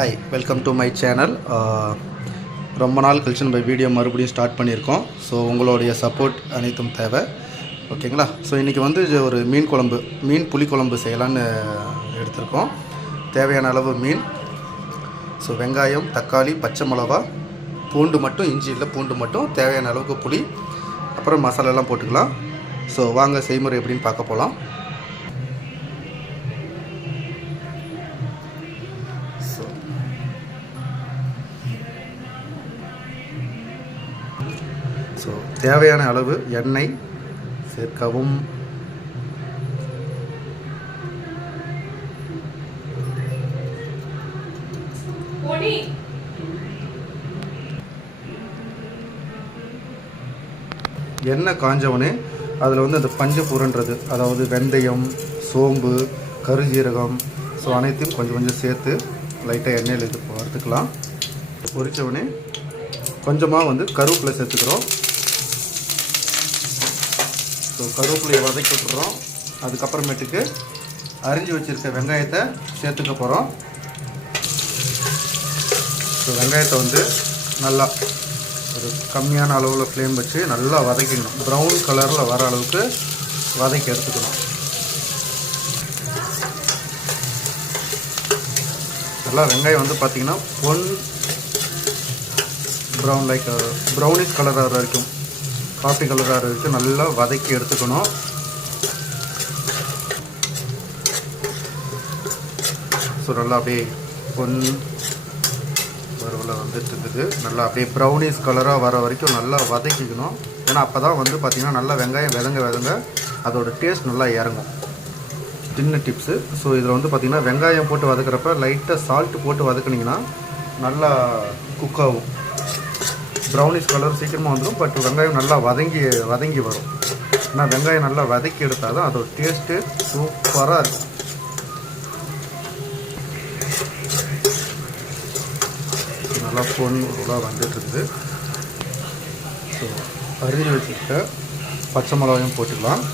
Hi, welcome to my channel. ரொம்ப நாள் கழிச்சு நம்ம வீடியோ மறுபடியும் ஸ்டார்ட் பண்ணியிருக்கோம். ஸோ உங்களுடைய சப்போர்ட் அனைத்தும் தேவை, ஓகேங்களா? ஸோ இன்றைக்கி வந்து ஒரு மீன் புளிக்குழம்பு செய்யலான்னு எடுத்திருக்கோம். தேவையான அளவு மீன், ஸோ வெங்காயம், தக்காளி, பச்சை மிளகா, பூண்டு மட்டும், இஞ்சி இல்லை பூண்டு மட்டும், தேவையான அளவுக்கு புளி, அப்புறம் மசாலாலாம் போட்டுக்கலாம். ஸோ வாங்க செய்முறை எப்படின்னு பார்க்க போகலாம். ஸோ தேவையான அளவு எண்ணெய் சேர்க்கவும். எண்ணெய் காஞ்சவனே அதில் வந்து அந்த பஞ்சு பூரன்றது, அதாவது வெந்தயம், சோம்பு, கருஞ்சீரகம், ஸோ அனைத்தையும் கொஞ்சம் கொஞ்சம் சேர்த்து லைட்டாக எண்ணெயில் இது வறுத்துக்கலாம். பொரித்தவனே கொஞ்சமாக வந்து கருவேப்பிலை சேர்த்துக்கிறோம். ஸோ கருவேப்பிலையை வதக்கி விட்டுறோம். அதுக்கப்புறமேட்டுக்கு அரிஞ்சு வச்சுருக்க வெங்காயத்தை சேர்த்துக்க போகிறோம். ஸோ வெங்காயத்தை வந்து நல்லா ஒரு கம்மியான அளவில் ஃப்ளேம் வச்சு நல்லா வதக்கிக்கணும். ப்ரௌன் கலரில் வர அளவுக்கு வதக்கி எடுத்துக்கணும். நல்லா வெங்காயம் வந்து பார்த்திங்கன்னா ப்ரௌன் ப்ரௌனிஷ் கலராக வரைக்கும், காஃபி கலராக வரைக்கும் நல்லா வதக்கி எடுத்துக்கணும். ஸோ நல்லா அப்படியே வரவில் வந்துட்டு இருக்குது. நல்லா அப்படியே ப்ரௌனிஷ் கலராக வர வரைக்கும் நல்லா வதக்கிக்கணும். ஏன்னா அப்போ தான் வந்து பார்த்திங்கன்னா நல்லா வெங்காயம் வதங்க அதோட டேஸ்ட் நல்லா இறங்கும். சின்ன டிப்ஸு. ஸோ இதில் வந்து பார்த்திங்கன்னா வெங்காயம் போட்டு வதக்கிறப்ப லைட்டாக சால்ட்டு போட்டு வதக்குனிங்கன்னா நல்லா குக் ஆகும். ப்ரௌனிஷ் கலர் சீக்கிரமாக வந்துடும். பட் வெங்காயம் நல்லா வதங்கி வரும். ஆனால் வெங்காயம் நல்லா வதக்கி எடுத்தால் தான் அதோட டேஸ்ட்டு சூப்பராக இருக்கும். நல்லா பொண்ணு வந்துட்டுருக்குது. ஸோ அரிஞ்சு வச்சுக்கிட்ட பச்சை மிளகாயும் போட்டுக்கலாம்.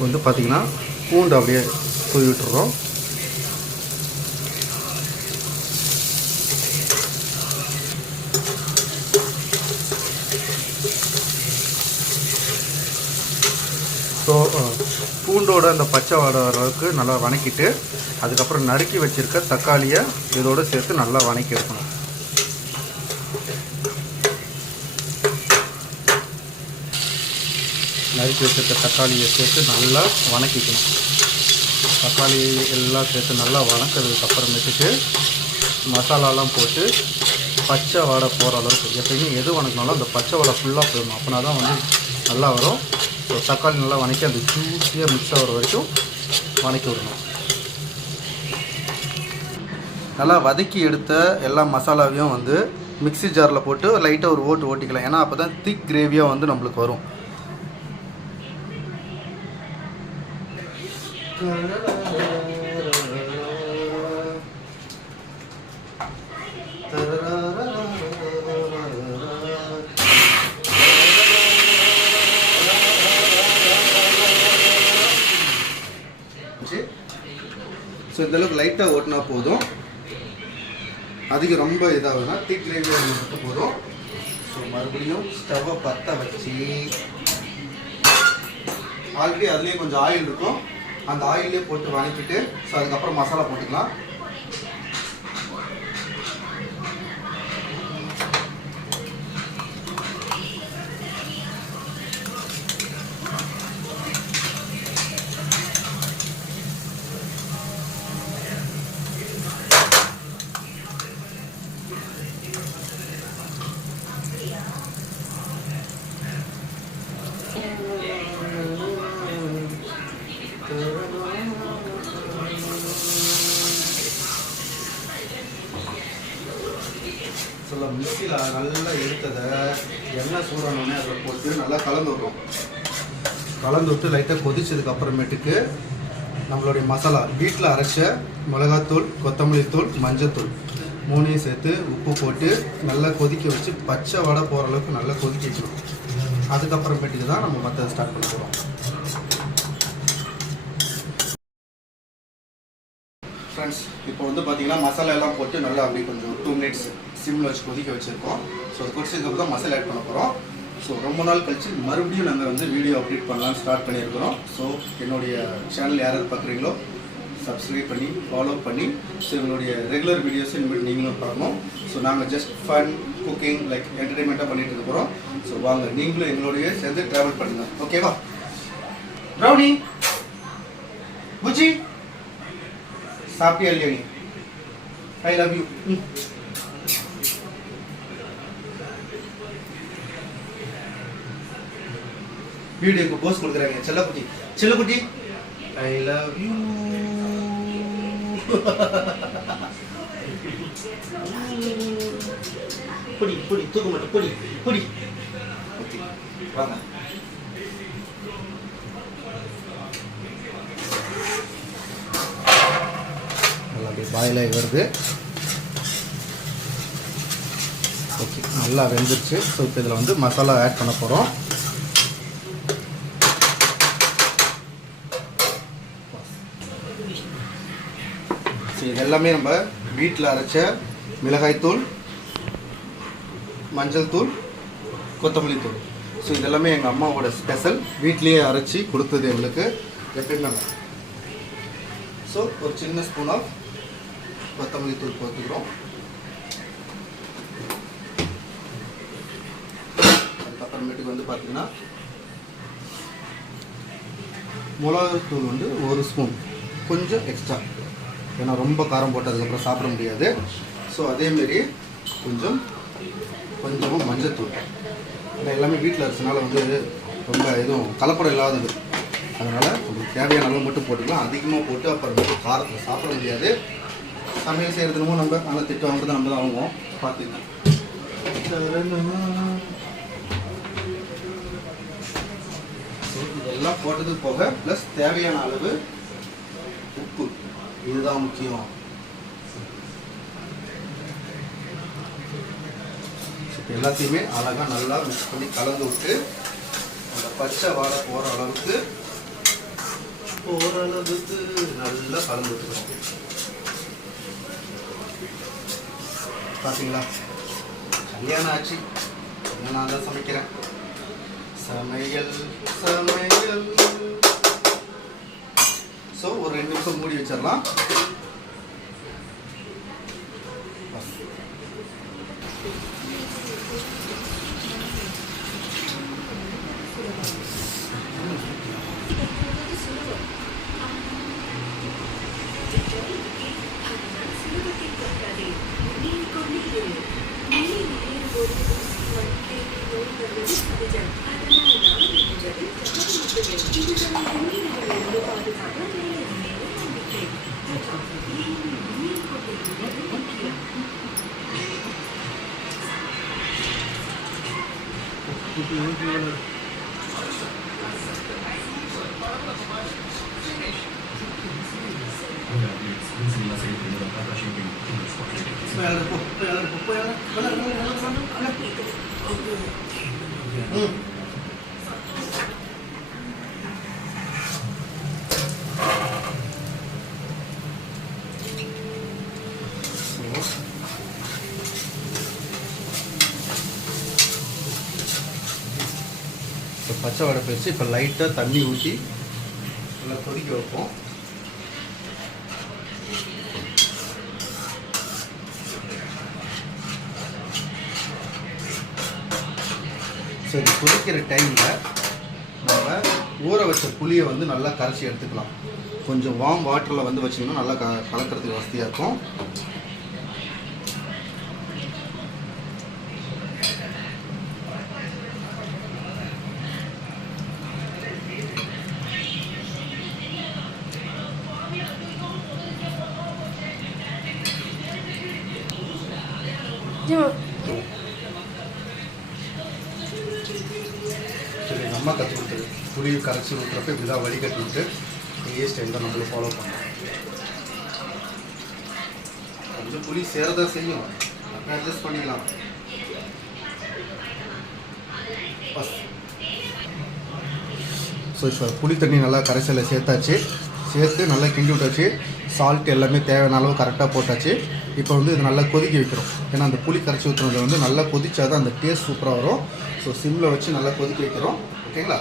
வந்து பார்த்திங்கன்னா பூண்டு அப்படியே தூவி விட்டுறோம். ஸோ பூண்டோட அந்த பச்சை வாடை வர அளவுக்கு நல்லா வதக்கிட்டு அதுக்கப்புறம் நறுக்கி வச்சுருக்க தக்காளியை இதோடு சேர்த்து நல்லா வதக்கி எடுக்கணும். நறுக்கி வச்சுருக்க தக்காளியை சேர்த்து நல்லா வதக்கிக்கணும். தக்காளி எல்லாம் சேர்த்து நல்லா வதக்கிறதுக்கப்புறமேட்டுக்கு மசாலாலாம் போட்டு பச்சை வாடை போகிற அளவுக்கு, எப்பயுமே எது வதக்கினாலும் அந்த பச்சை வாடை ஃபுல்லாக போயிடணும். அப்படின்னா தான் வந்து நல்லா வரும். ஸோ தக்காளி நல்லா வதக்கி அந்த ஜூஸியாக மிக்ஸ் ஆகிற வரைக்கும் வதக்கி விடணும். நல்லா வதக்கி எடுத்த எல்லா மசாலாவையும் வந்து மிக்ஸி ஜாரில் போட்டு லைட்டாக ஒரு ஓட்டிக்கலாம். ஏன்னா அப்போ தான் திக் கிரேவியாக வந்து நம்மளுக்கு வரும். ஸோ இந்தளவுக்கு லைட்டாக ஓட்டினா போதும். அதிகம் ரொம்ப இதாகுதுன்னா திக் கிரேவியாக மட்டும் போதும். ஸோ மறுபடியும் ஸ்டவ்வை பற்ற வச்சு ஆல்ரெடி அதுலேயே கொஞ்சம் ஆயில் இருக்கும், அந்த ஆயிலே போட்டு வதக்கிட்டு ஸோ அதுக்கப்புறம் மசாலா போட்டுக்கலாம். சொல்ல மிக்சியில் நல்லா எடுத்ததை எண்ணெய் சூடானோடனே அதில் போட்டு நல்லா கலந்து விட்டு லைட்டாக கொதிச்சதுக்கு அப்புறமேட்டுக்கு நம்மளுடைய மசாலா வீட்டில் அரைச்ச மிளகாத்தூள், கொத்தமல்லி தூள், மஞ்சத்தூள் மூணையும் சேர்த்து உப்பு போட்டு நல்லா கொதிக்க வச்சு பச்சை வடை போகிற அளவுக்கு நல்லா கொதிக்க வச்சிடும். அதுக்கப்புறமேட்டுக்கு தான் நம்ம மற்றதை ஸ்டார்ட் பண்ண போகிறோம். ஃப்ரெண்ட்ஸ், இப்போ வந்து பார்த்தீங்கன்னா மசாலா எல்லாம் போட்டு நல்லா அப்படி கொஞ்சம் 2 மினிட்ஸ் சிம்மில் வச்சு கொதிக்க வச்சுருக்கோம். ஸோ அது கொதிச்சதுக்கப்புறம் தான் மசாலா ஆட் பண்ண போகிறோம். ஸோ ரொம்ப நாள் கழிச்சு மறுபடியும் நாங்கள் வந்து வீடியோ அப்டேட் பண்ணலான்னு ஸ்டார்ட் பண்ணியிருக்கிறோம். ஸோ என்னுடைய சேனல் யாராவது பார்க்குறீங்களோ சப்ஸ்கிரைப் பண்ணி ஃபாலோ பண்ணி ஸோ எங்களுடைய ரெகுலர் வீடியோஸ் இனிமேல் நீங்களும் பார்க்கணும். ஸோ நாங்கள் ஜஸ்ட் ஃபன் குக்கிங் லைக் என்டர்டைன்மெண்ட்டாக பண்ணிட்டு இருக்க போகிறோம். ஸோ வாங்க நீங்களும் எங்களுடைய சேர்ந்து ட்ராவல் பண்ணுங்க. ஓகேவா? ப்ரௌனி புஜி சாப்பிட்டியா இல்லையா நீ? I love you. வீடியோக்கு போஸ்ட் கொடுக்குறாங்க. செல்லக்குட்டி செல்லக்குட்டி ஐ லவ் யூ. புடி புடி தூக்க மாட்டேன். புடி புடி. ஓகே வாங்க. நல்லா அப்படியே பாயிலாகி வருது. ஓகே, நல்லா வெந்துருச்சு. ஸோ இப்போ இதில் வந்து மசாலா ஆட் பண்ண போகிறோம். இது எல்லாமே நம்ம வீட்டில் அரைச்ச மிளகாய்த்தூள், மஞ்சள் தூள், கொத்தமல்லி தூள். ஸோ இதெல்லாமே எங்கள் அம்மாவோட ஸ்பெஷல், வீட்லேயே அரைச்சி கொடுத்தது எங்களுக்கு எப்பயுமே. ஸோ ஒரு சின்ன ஸ்பூன் ஆஃப் கொத்தமல்லி தூள் போட்டுக்கிறோம். அதுக்கப்புறமேட்டுக்கு வந்து பார்த்திங்கன்னா மிளகாய்த்தூள் வந்து 1 ஸ்பூன், கொஞ்சம் எக்ஸ்ட்ரா, ஏன்னா ரொம்ப காரம் போட்டதுக்கப்புறம் சாப்பிட முடியாது. ஸோ அதேமாரி கொஞ்சமும் மஞ்சத்தூள். ஏன்னா எல்லாமே வீட்டில் அரைச்சனால வந்து ரொம்ப எதுவும் கலப்படம் இல்லாதது, அதனால் உங்களுக்கு தேவையான அளவு மட்டும் போட்டுக்கலாம். அதிகமாக போட்டு அப்புறம் காரத்தில் சாப்பிட முடியாது. சமையல் செய்கிறதுனமோ நம்ம ஆனால் திட்டு வாங்குறது நம்ம தான் வாங்குவோம். பார்த்துக்கலாம். இதெல்லாம் போட்டது போக ப்ளஸ் தேவையான அளவு உப்பு, இதுதான் முக்கியம். எல்லாத்தையுமே அழகாக நல்லா மிக்ஸ் பண்ணி கலந்து விட்டு அந்த பச்சை வாடை போகிற அளவுக்கு நல்லா கலந்து விட்டுக்கிறோம். பார்த்தீங்களா, கல்யாணம் ஆச்சு, நான் தான் சமைக்கிறேன். சமையல் சமையல். ஸோ ஒரு 2 நிமிஷம் மூடி வச்சிடலாம். பச்சை வடை வச்சு இப்போ லைட்டாக தண்ணி ஊற்றி நல்லா கொதிக்க வைப்போம். ஸோ இது கொதிக்கிற டைமில் நம்ம ஊற வச்ச புளியை வந்து நல்லா கரைச்சி எடுத்துக்கலாம். கொஞ்சம் வார்ம் வாட்டரில் வந்து வச்சிங்கன்னா நல்லா கலக்கிறதுக்கு வசதியாக இருக்கும். சரி, நம்ம கற்று கொடுத்தது புளியை கரைச்சி ஊற்றுறப்ப இப்படி தான் வடிகட்டி விட்டு இதே ஸ்டைல் தான் நம்மளும் ஃபாலோ பண்ணோம். கொஞ்சம் புளி சேரதான் செய்யும், அப்போ அட்ஜஸ்ட் பண்ணிக்கலாம். ஸோ இப்போ புளி தண்ணி நல்லா கரைசலில் சேர்த்தாச்சு, சேர்த்து நல்லா கிண்டி விட்டாச்சு. சால்ட் எல்லாமே தேவையான அளவு கரெக்டாக போட்டாச்சு. இப்போ வந்து இது நல்லா கொதிக்க வைக்கிறோம். ஏன்னா அந்த புளி கரைச்சி ஊற்றுனது வந்து நல்லா கொதிச்சா தான் அந்த டேஸ்ட் சூப்பராக வரும். ஸோ சிம்மில் வச்சு நல்லா கொதிக்க வைக்கிறோம். ஓகேங்களா?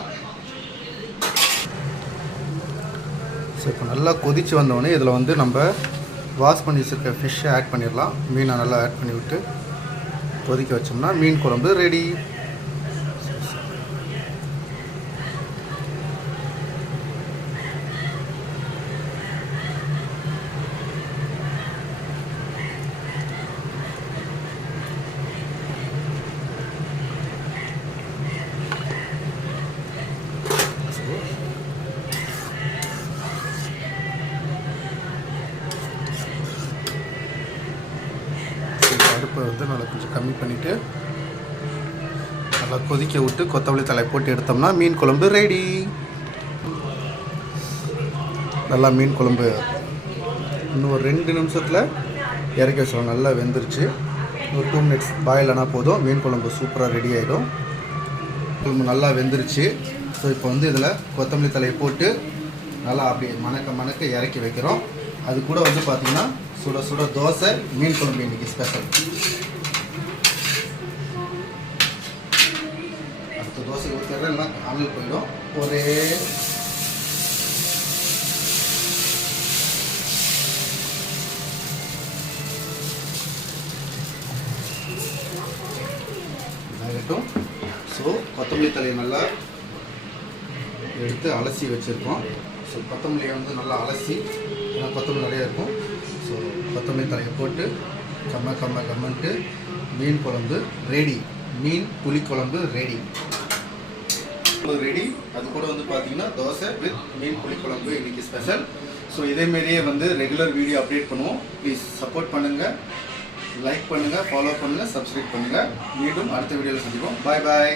ஸோ இப்போ நல்லா கொதித்து வந்தோடனே இதில் வந்து நம்ம வாஷ் பண்ணி வச்சுருக்க ஃபிஷ்ஷை ஆட் பண்ணிடலாம். மீனை நல்லா ஆட் பண்ணி விட்டு கொதிக்க வச்சோம்னா மீன் குழம்பு ரெடி. அடுப்பை வந்து நல்லா கொஞ்சம் கம்மி பண்ணிவிட்டு நல்லா கொதிக்க விட்டு கொத்தமல்லி தழை போட்டு எடுத்தோம்னா மீன் குழம்பு ரெடி. நல்லா மீன் குழம்பு இன்னும் ஒரு 2 நிமிஷத்தில் இறக்கி வச்சிடும். நல்லா வெந்துருச்சு. ஒரு 2 மினிட்ஸ் பாயில் ஆனால் போதும், மீன் குழம்பு சூப்பராக ரெடி ஆகிடும். குழம்பு நல்லா வெந்துருச்சு. ஸோ இப்போ வந்து இதில் கொத்தமல்லி தலையை போட்டு நல்லா அப்படியே மணக்க இறக்கி வைக்கிறோம். அது கூட வந்து பார்த்திங்கன்னா சுட சுட தோசை, மீன் குழம்பு இன்றைக்கி ஸ்பெஷல். அடுத்த தோசை ஊற்றுறேன், எல்லாம் ஆன்லைன் போயிடும். ஒரே ஆகட்டும். ஸோ கொத்தமல்லி தலையை நல்லா எடுத்து அலசி வச்சுருக்கோம். ஸோ கொத்தமல்லியை வந்து நல்லா அலசி, ஏன்னா கொத்தமல்லி நிறையா இருக்கும். ஸோ கொத்தமல்லி தலையை போட்டு கம்மன்ட்டு மீன் குழம்பு ரெடி. மீன் புளிக்குழம்பு ரெடி. அது கூட வந்து பார்த்தீங்கன்னா தோசை வித் மீன் புளிக்குழம்பு இன்றைக்கி ஸ்பெஷல். ஸோ இதேமாரியே வந்து ரெகுலர் வீடியோ அப்டேட் பண்ணுவோம். ப்ளீஸ் சப்போர்ட் பண்ணுங்கள், லைக் பண்ணுங்கள், ஃபாலோ பண்ணுங்கள், சப்ஸ்கிரைப் பண்ணுங்கள். மீண்டும் அடுத்த வீடியோவில் சந்திப்போம். பாய் பாய்.